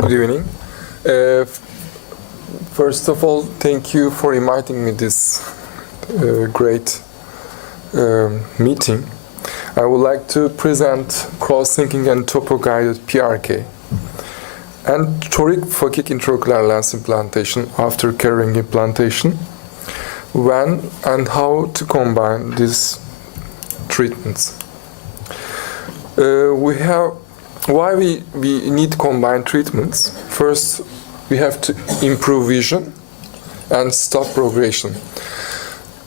Good evening. Uh, First of all, thank you for inviting me this great meeting. I would like to present cross-linking and topo-guided PRK and toric phakic intraocular lens implantation after carrying implantation, when and how to combine these treatments. Why we need combined treatments. First, we have to improve vision and stop progression.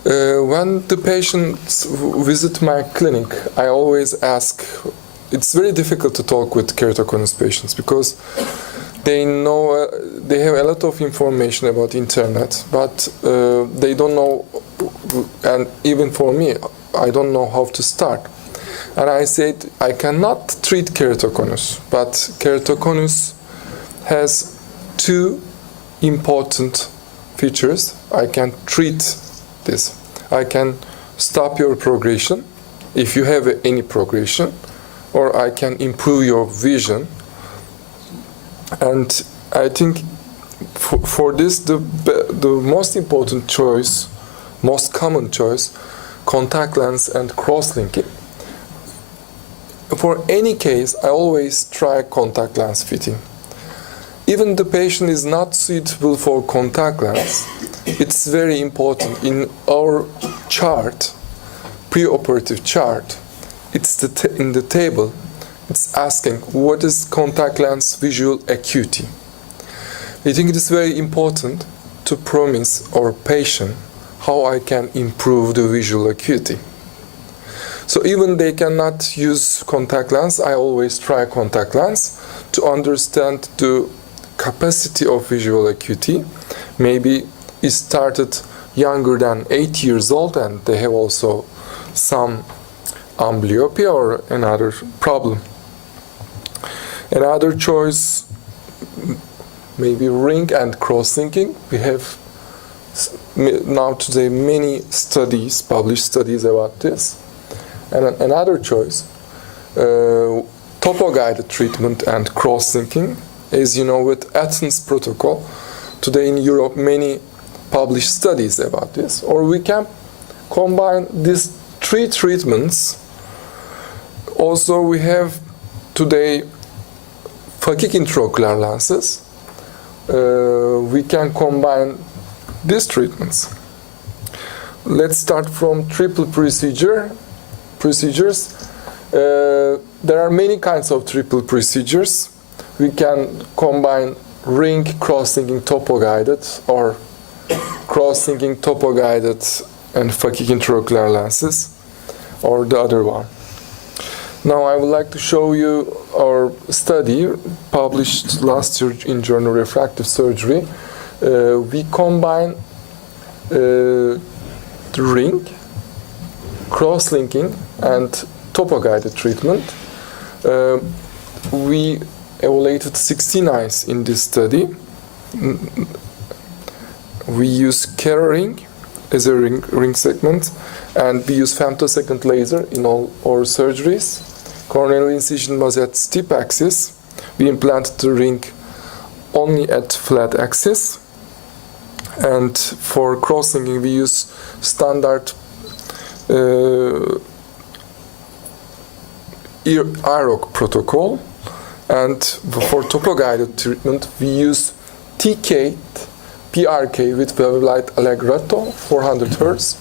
When the patients visit my clinic, I always ask, it's very difficult to talk with keratoconus patients because they know, they have a lot of information about internet, but they don't know, and even for me, I don't know how to start. And I said, I cannot treat keratoconus, but keratoconus has two important features. I can treat this. I can stop your progression if you have any progression, or I can improve your vision. And I think for this, the most important choice, most common choice, contact lens and cross-linking. For any case, I always try contact lens fitting. Even the patient is not suitable for contact lens, it's very important. In our chart, preoperative chart, it's in the table, it's asking what is contact lens visual acuity. I think it is very important to promise our patient how I can improve the visual acuity. So even they cannot use contact lens, I always try contact lens to understand the capacity of visual acuity. Maybe it started younger than 8 years old and they have also some amblyopia or another problem. Another choice, maybe ring and cross-linking. We have now today many studies, published studies about this. And another choice, topo-guided treatment and cross-linking. As you know, with Athens protocol, today in Europe, many published studies about this. Or we can combine these three treatments. Also, we have today phakic intraocular lenses. We can combine these treatments. Let's start from triple procedures. There are many kinds of triple procedures. We can combine ring cross-linking topo-guided or cross-linking topo-guided and phakic intraocular lenses, or the other one. Now I would like to show you our study published last year in Journal Refractive Surgery. We combine the ring, cross-linking and topo-guided treatment. We evaluated 16 eyes in this study. We use Kera-ring as a ring segment, and we use femtosecond laser in all our surgeries. Corneal incision was at steep axis. We implanted the ring only at flat axis. And for cross-linking, we use standard IROC protocol. And for topo-guided treatment, we use TK PRK with wave light Allegretto, 400 Hz,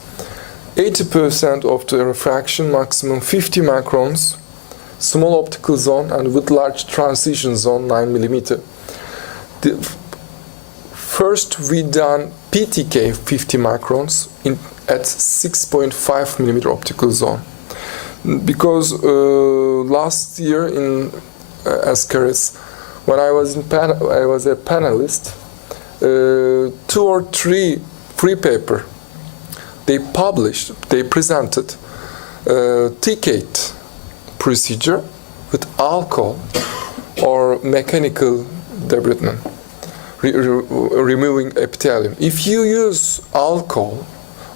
80% of the refraction, maximum 50 macrons, small optical zone, and with large transition zone, 9 mm. First, we done PTK 50 macrons at 6.5 mm optical zone. Because last year in ASCRS, when I was a panelist, 2 or 3 free paper they presented TK procedure with alcohol or mechanical debridement, removing epithelium. If you use alcohol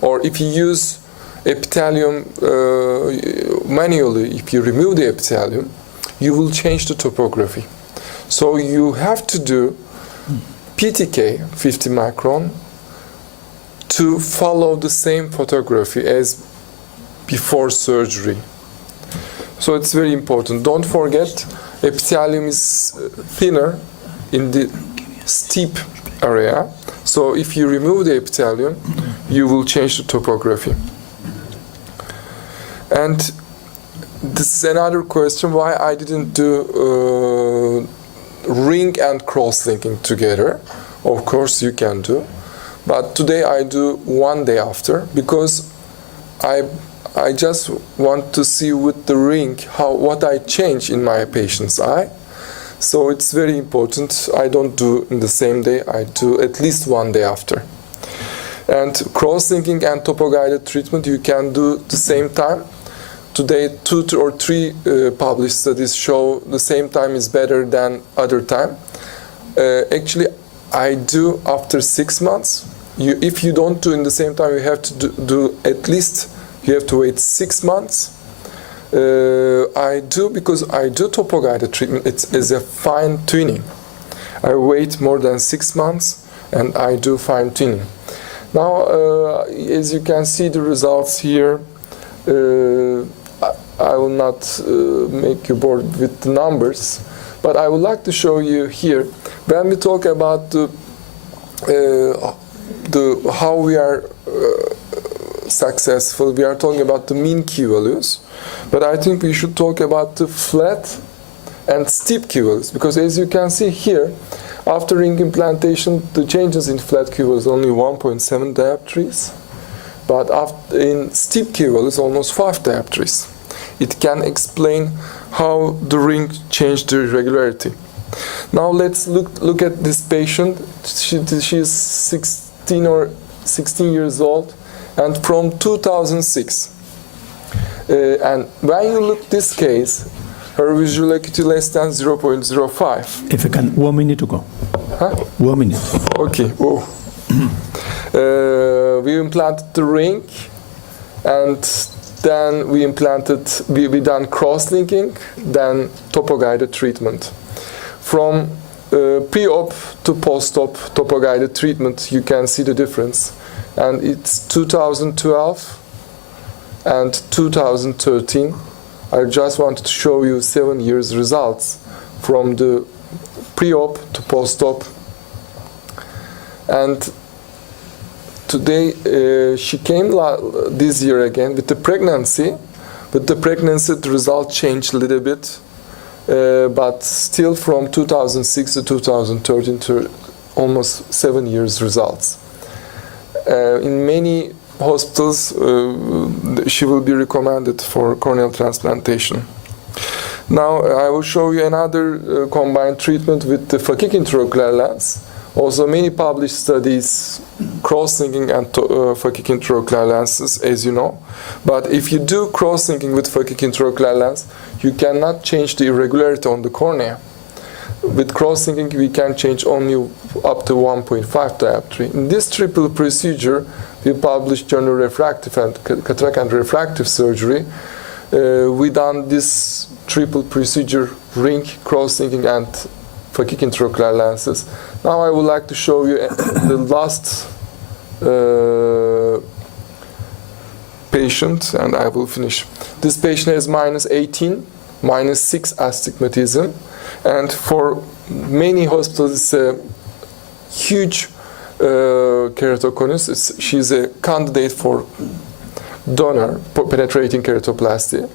or if you use epithelium manually, if you remove the epithelium, you will change the topography. So you have to do PTK 50 micron to follow the same photography as before surgery. So it's very important. Don't forget, epithelium is thinner in the steep area. So if you remove the epithelium, you will change the topography. And this is another question why I didn't do ring and cross-linking together. Of course you can do. But today I do one day after because I just want to see with the ring what I change in my patient's eye. So it's very important. I don't do in the same day. I do at least one day after. And cross-linking and topo-guided treatment you can do the same time. Today 2 or 3 published studies show the same time is better than other time. Actually, I do after 6 months. If you don't do in the same time, you have to do at least, you have to wait 6 months. I do because I do topo-guided treatment. It's as a fine-tuning. I wait more than 6 months and I do fine-tuning. Now, as you can see the results here, I will not make you bored with the numbers, but I would like to show you here. When we talk about how we are successful, we are talking about the mean Q values, but I think we should talk about the flat and steep Q values, because as you can see here, after ring implantation, the changes in flat Q values only 1.7 dioptries, but in steep Q values almost 5 dioptries. It can explain how the ring changed the irregularity. Now let's look at this patient. She is 16 or 16 years old, and from 2006. And when you look this case, her visual acuity less than 0.05. If you can, 1 minute to go. Huh? 1 minute. Okay. Oh. We implanted the ring, and then we done cross-linking, then topo-guided treatment. From pre-op to post-op topo-guided treatment, you can see the difference. And it's 2012 and 2013. I just wanted to show you 7 years results from the pre-op to post-op. And today she came this year again with the pregnancy. With the pregnancy, the result changed a little bit, but still from 2006 to 2013 to almost 7 years results. In many hospitals, she will be recommended for corneal transplantation. Now I will show you another combined treatment with the phakic intraocular lens. Also many published studies cross-linking and phakic intraocular lenses, as you know. But if you do cross-linking with phakic intraocular lens, you cannot change the irregularity on the cornea. With cross-linking, we can change only up to 1.5 dioptry. In this triple procedure, we published journal refractive and cataract and refractive surgery. We done this triple procedure, ring, cross-linking, and phakic intraocular lenses. Now I would like to show you the last patient, and I will finish. This patient has -18, -6 astigmatism, and for many hospitals it's a huge keratoconus. She's a candidate for donor penetrating keratoplasty.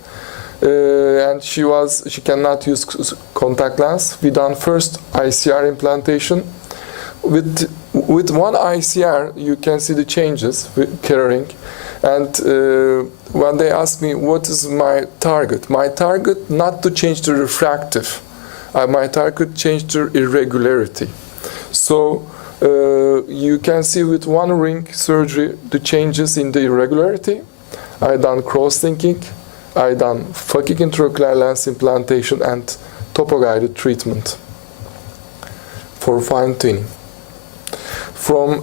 And she cannot use contact lens. We done first ICR implantation. With one ICR, you can see the changes with Kera-ring. And when they ask me what is my target not to change the refractive. My target change the irregularity. So you can see with one ring surgery the changes in the irregularity. I done cross-linking. I done phakic intraocular lens implantation and topo-guided treatment for fine-tuning. From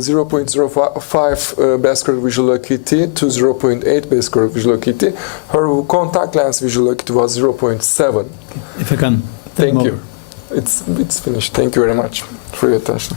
0.05 best corrected visual acuity to 0.8 best corrected visual acuity, her contact lens visual acuity was 0.7. If you can. Thank you. it's finished. Thank you very much for your attention.